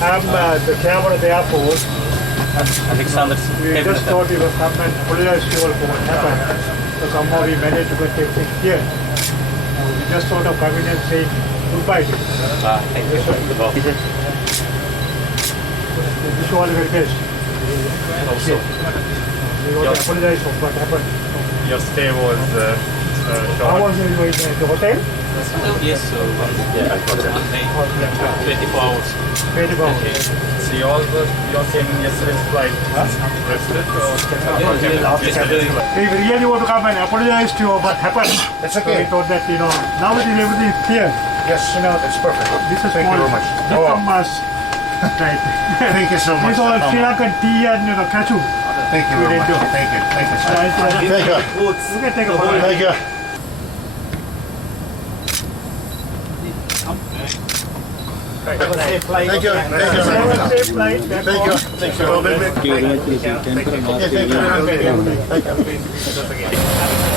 I'm the chairman of the airport. Alexander. We just thought we would come and apologize to you all for what happened. So somehow we managed to get everything here. We just sort of come in and say goodbye. Thank you. Wish you all the very best. Also, We want to apologize for what happened. your stay was How short. was it in the hotel? Yes, so yeah, 24 hours. 24 hours. So you came in yesterday's flight. Rested or yesterday's flight? We really want to come and apologize to you for what happened. It's So we okay. thought that, now that everything is clear, Yes, it's perfect. this is Thank you very much. This from us. Right. Thank you so much. This is all Sri Lankan tea and cashew. Thank you very much. Thank you. Thank you, sir. Thank you. You can take a photo. Thank you. Thank you. Thank you. Have a safe flight back Thank you. home. Thank you. Thank you. Thank you. Thank you.